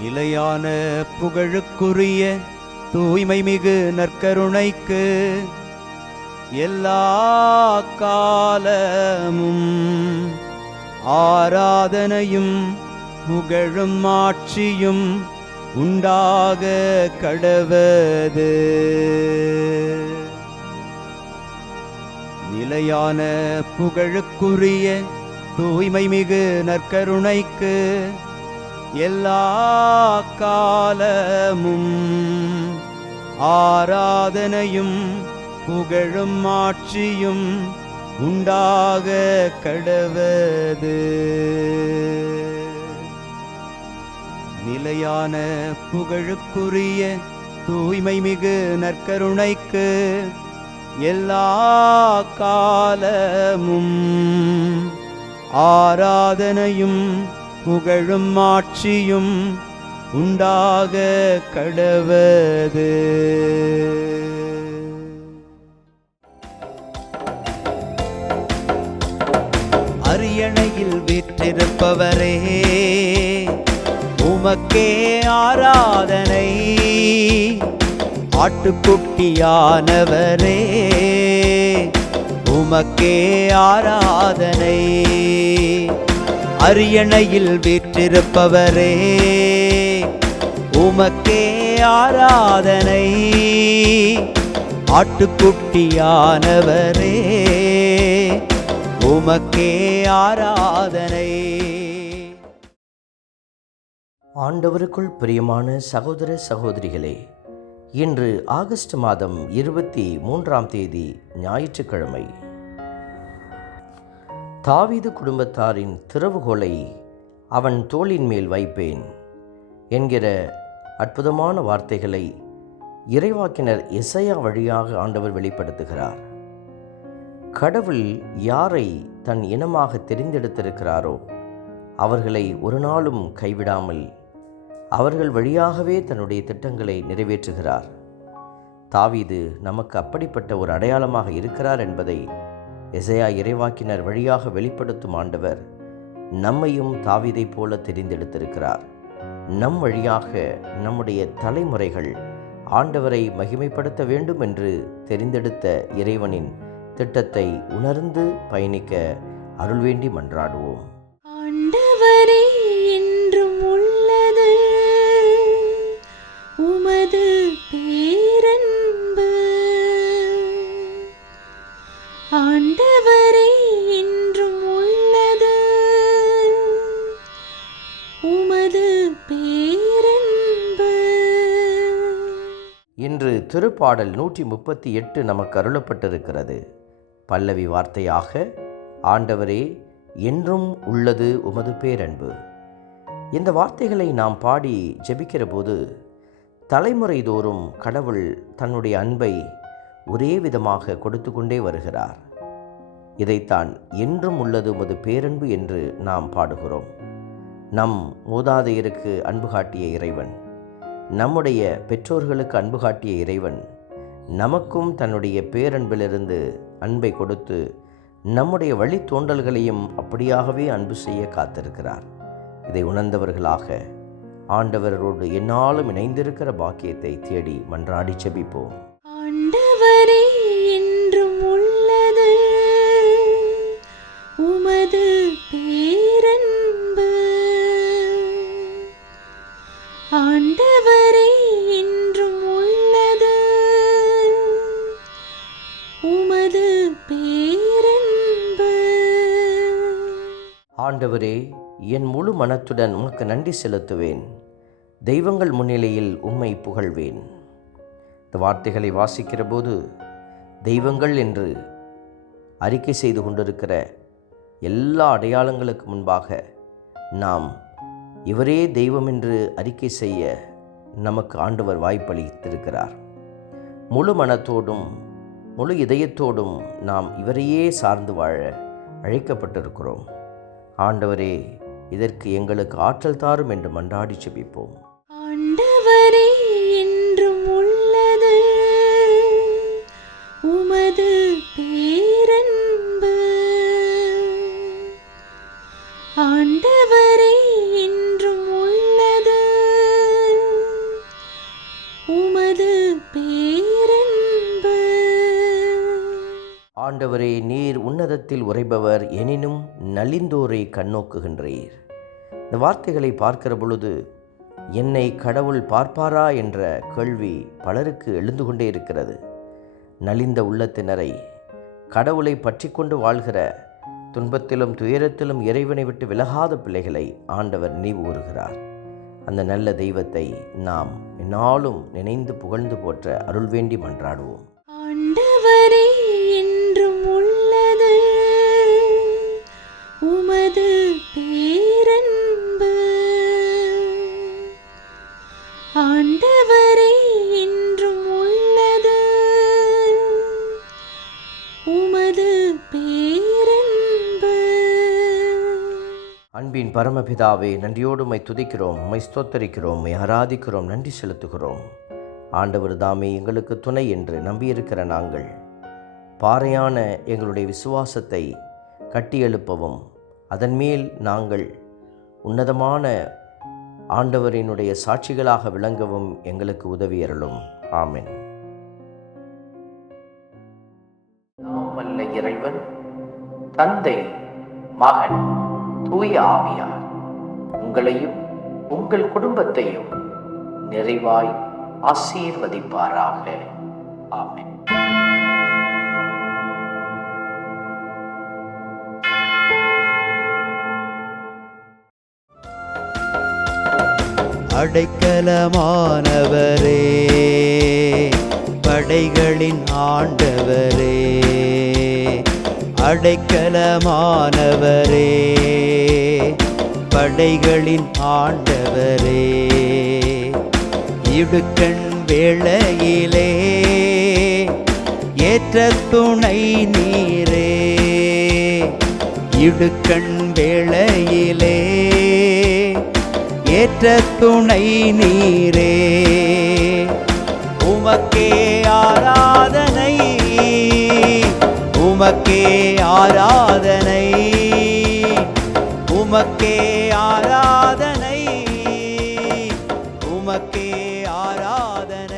நிலையான புகழுக்குரிய தூய்மை மிகு நற்கருணைக்கு எல்லா காலமும் ஆராதனையும் புகழும் ஆட்சியும் உண்டாக கடவது. நிலையான புகழுக்குரிய தூய்மை மிகு நற்கருணைக்கு எல்லா காலமும் ஆராதனையும் புகழும் ஆட்சியும் உண்டாக கடவது. நிலையான புகழுக்குரிய தூய்மை மிகு நற்கருணைக்கு எல்லா காலமும் ஆராதனையும் புகழும் ஆட்சியும் உண்டாக கடவது. அரியணையில் வீற்றிருப்பவரே, உமக்கே ஆராதனை. ஆட்டுக்குட்டியானவரே, உமக்கே ஆராதனை. அரியணையில் வீற்றிருப்பவரே, உமக்கே ஆராதனை. ஆட்டுக்குட்டியானவரே, உமக்கே ஆராதனை. ஆண்டவருக்குள் பிரியமான சகோதர சகோதரிகளே, இன்று ஆகஸ்ட் மாதம் 23ஆம் தேதி ஞாயிற்றுக்கிழமை. தாவீது குடும்பத்தாரின் திறவுகோலை அவன் தோளின் மேல் வைப்பேன் என்கிற அற்புதமான வார்த்தைகளை இறைவாக்கினர் எசையா வழியாக ஆண்டவர் வெளிப்படுத்துகிறார். கடவுள் யாரை தன் இனமாக தெரிந்தெடுத்திருக்கிறாரோ அவர்களை ஒரு நாளும் கைவிடாமல் அவர்கள் வழியாகவே தன்னுடைய திட்டங்களை நிறைவேற்றுகிறார். தாவீது நமக்கு அப்படிப்பட்ட ஒரு அடையாளமாக இருக்கிறார் என்பதை எசையா இறைவாக்கினர் வழியாக வெளிப்படுத்தும் ஆண்டவர் நம்மையும் தாவீதைப் போல தெரிந்தெடுத்திருக்கிறார். நம் வழியாக நம்முடைய தலைமுறைகள் ஆண்டவரை மகிமைப்படுத்த வேண்டும் என்று தெரிந்தெடுத்த இறைவனின் திட்டத்தை உணர்ந்து பயணிக்க அருள் வேண்டி மன்றாடுவோம். ஆண்டவரே, என்றும் உள்ளது உமது பேரன்பு. ஆண்டவரே, என்றும் உள்ளது உமது பேரன்பு. இன்று திருப்பாடல் 138 நமக்கு அருளப்பட்டிருக்கிறது. பல்லவி வார்த்தையாக, ஆண்டவரே, என்றும் உள்ளது உமது பேரன்பு. இந்த வார்த்தைகளை நாம் பாடி ஜெபிக்கிற போது தலைமுறை தோறும் கடவுள் தன்னுடைய அன்பை ஒரே விதமாக கொடுத்து கொண்டே வருகிறார். இதைத்தான் என்றும் உள்ளது உமது பேரன்பு என்று நாம் பாடுகிறோம். நம் மூதாதையருக்கு அன்பு காட்டிய இறைவன், நம்முடைய பெற்றோர்களுக்கு அன்பு காட்டிய இறைவன் நமக்கும் தன்னுடைய பேரன்பிலிருந்து அன்பை கொடுத்து நம்முடைய வழித்தோன்றல்களையும் அப்படியாகவே அன்பு செய்ய காத்திருக்கிறார். இதை உணர்ந்தவர்களாக ஆண்டவரோடு எந்நாளும் இணைந்திருக்கிற பாக்கியத்தை தேடி மன்றாடி செபிப்போம். ஆண்டவரே, என்றும் உள்ளது உமது பேரன்பு. ஆண்டவரே, என்றும் உள்ளது உமது பேரன்பு. ஆண்டவரே, என் முழு மனத்துடன் உமக்கு நன்றி செலுத்துவேன். தெய்வங்கள் முன்னிலையில் உம்மை புகழ்வேன். இந்த வார்த்தைகளை வாசிக்கிற போது தெய்வங்கள் என்று அறிக்கை செய்து கொண்டிருக்கிற எல்லா அடையாளங்களுக்கு முன்பாக நாம் இவரே தெய்வம் என்று அறிக்கை செய்ய நமக்கு ஆண்டவர் வாய்ப்பளித்திருக்கிறார். முழு மனத்தோடும் முழு இதயத்தோடும் நாம் இவரையே சார்ந்து வாழ அழைக்கப்பட்டிருக்கிறோம். ஆண்டவரே, இதற்கு எங்களுக்கு ஆற்றல் தாரும் என்று மன்றாடி செபிப்போம். ஆண்டவரே, என்றும் உள்ளது உமது பேரன்பு. ஆண்டவரே, என்றும் உள்ளது ஆண்டவரே, நீர் உன்னதத்தில் உறைபவர், எனினும் நலிந்தோரை கண்ணோக்குகின்றீர். இந்த வார்த்தைகளை பார்க்கிற பொழுது என்னை கடவுள் பார்ப்பாரா என்ற கேள்வி பலருக்கு எழுந்து கொண்டே இருக்கிறது. நலிந்த உள்ளத்தினரை, கடவுளை பற்றி கொண்டு வாழ்கிற, துன்பத்திலும் துயரத்திலும் இறைவனை விட்டு விலகாத பிள்ளைகளை ஆண்டவர் நினைவு கூறுகிறார். அந்த நல்ல தெய்வத்தை நாம் எந்நாளும் நினைந்து புகழ்ந்து போற்ற அருள் வேண்டி மன்றாடுவோம். ஆண்டவரே, என்றும் உள்ளது உமது பேரன்பு. ஆண்டவரே, என்றும் உள்ளது உமது பேரன்பு. அன்பின் பரமபிதாவே, நன்றியோடு உம்மை துதிக்கிறோம், உம்மை ஸ்தோத்தரிக்கிறோம், உம்மை ஆராதிக்கிறோம், நன்றி செலுத்துகிறோம். ஆண்டவர் தாமே எங்களுக்கு துணை என்று நம்பியிருக்கிற நாங்கள் பாறையான எங்களுடைய விசுவாசத்தை கட்டி எழுப்பவும், அதன் மேல் நாங்கள் உன்னதமான ஆண்டவரினுடைய சாட்சிகளாக விளங்கவும் எங்களுக்கு உதவி அருளும். ஆமென். நாம் அல்ல இறைவன், தந்தை, மகன், தூய ஆவியார் உங்களையும் உங்கள் குடும்பத்தையும் நிறைவாய் ஆசீர்வதிப்பாராக. ஆமென். அடைக்கலமானவரே, படைகளின் ஆண்டவரே, அடைக்கலமானவரே, படைகளின் ஆண்டவரே, இடுக்கண் வேளையிலே ஏற்ற துணை நீரே, இடுக்கண் வேளையிலே ஏற்ற துணை நீரே, உமக்கே ஆராதனை, உமக்கே ஆராதனை, உமக்கே ஆராதனை, உமக்கே ஆராதனை.